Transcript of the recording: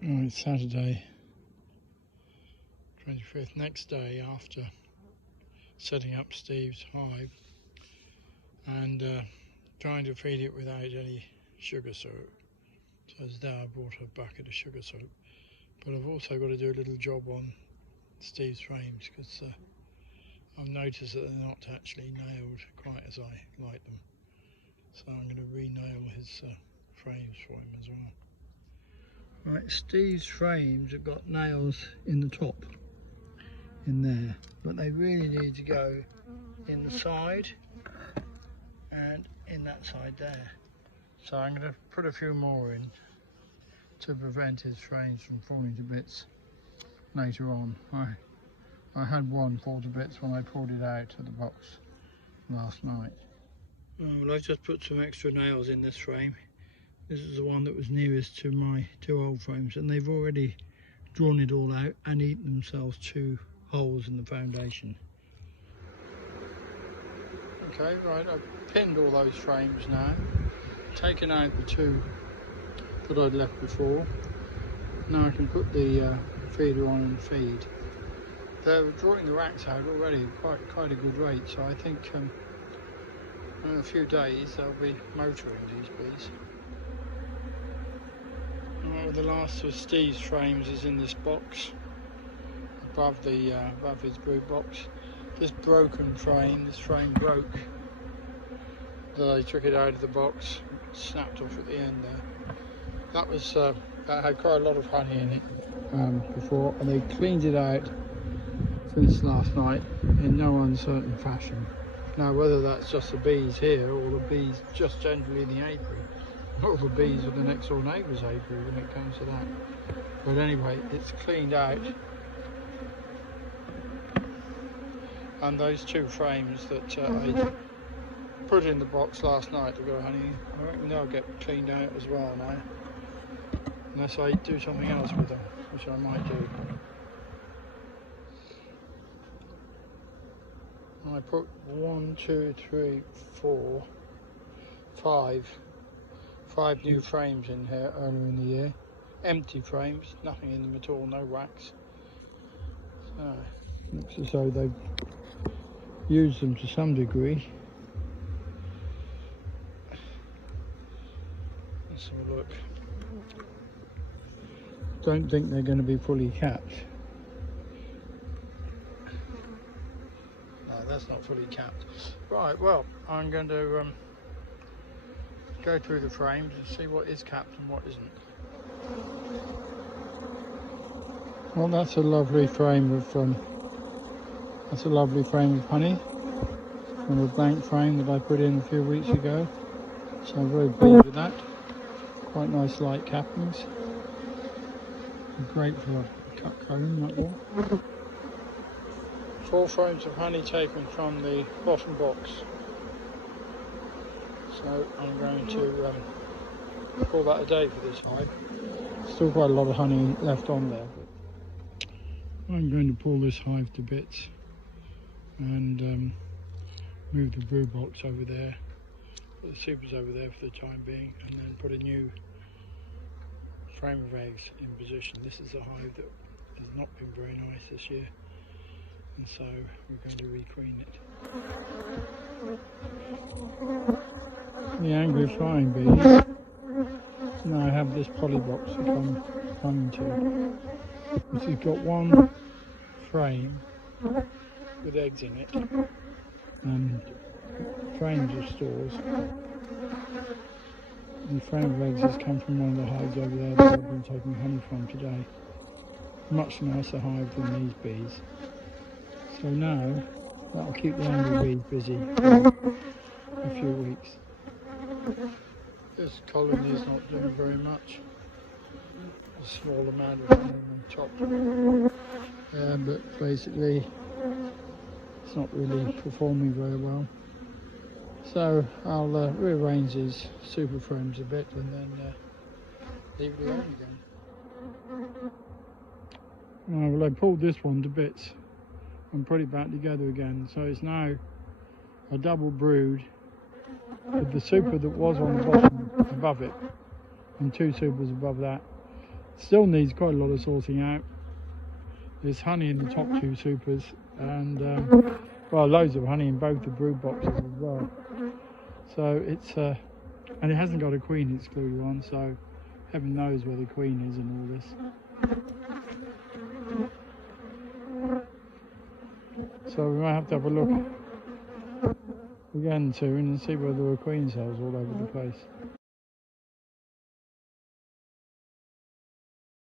Oh, it's Saturday, 25th, next day after setting up Steve's hive and trying to feed it without any sugar syrup. So today I brought a bucket of sugar syrup, but I've also got to do a little job on Steve's frames because I've noticed that they're not actually nailed quite as I like them. So I'm going to re-nail his frames for him as well. Right, Steve's frames have got nails in the top, in there, but they really need to go in the side and in that side there. So I'm going to put a few more in to prevent his frames from falling to bits later on. I had one fall to bits when I pulled it out of the box last night. Well, I've just put some extra nails in this frame. This is the one that was nearest to my two old frames, and they've already drawn it all out and eaten themselves 2 holes in the foundation. Okay, right, I've pinned all those frames now, taken out the 2 that I'd left before. Now I can put the feeder on and feed. They're drawing the racks out already at quite a good rate, so I think in a few days they'll be motoring these bees. The last of Steve's frames is in this box above his brood box. This broken frame, this frame broke. Then I took it out of the box, snapped off at the end there. That had quite a lot of honey in it before, and they cleaned it out since last night in no uncertain fashion. Now whether that's just the bees here or the bees just generally in the apiary, or the bees with the next door neighbour's apiary when it comes to that. But anyway, it's cleaned out. And those 2 frames that I put in the box last night to go honey, I reckon they'll get cleaned out as well now. Unless I do something else with them, which I might do. I put 1, 2, 3, 4, 5 new frames in here earlier in the year. Empty frames, nothing in them at all, no wax. So, looks as though they've used them to some degree. Let's have a look. Don't think they're going to be fully capped. No, that's not fully capped. Right, well, I'm going to go through the frames and see what is capped and what isn't. Well, that's a lovely frame of honey from a blank frame that I put in a few weeks ago. So I'm very pleased with that. Quite nice light cappings. Great for a cut comb, that one. 4 frames of honey taken from the bottom box. So I'm going to call that a day for this hive. Still quite a lot of honey left on there. But I'm going to pull this hive to bits and move the brood box over there, put the supers over there for the time being, and then put a new frame of eggs in position. This is a hive that has not been very nice this year, and so we're going to requeen it. The angry flying bees now have this poly box to come into, which has got 1 frame with eggs in it and frames of stores. The frame of eggs has come from one of the hives over there that I've been taking honey from today. Much nicer hive than these bees. So now that'll keep the angry bees busy for a few weeks. This colony is not doing very much. A small amount of honey on top. But basically it's not really performing very well. So I'll rearrange these super frames a bit and then leave it alone again. Well, I pulled this one to bits and put it back together again. So it's now a double brood with the super that was on the bottom above it and 2 supers above that. Still needs quite a lot of sorting out. There's honey in the top two supers, and well, loads of honey in both the brood boxes as well. So it's and it hasn't got a queen excluder on, so heaven knows where the queen is in all this. So we might have to have a look again soon and see whether there are queen cells all over the place.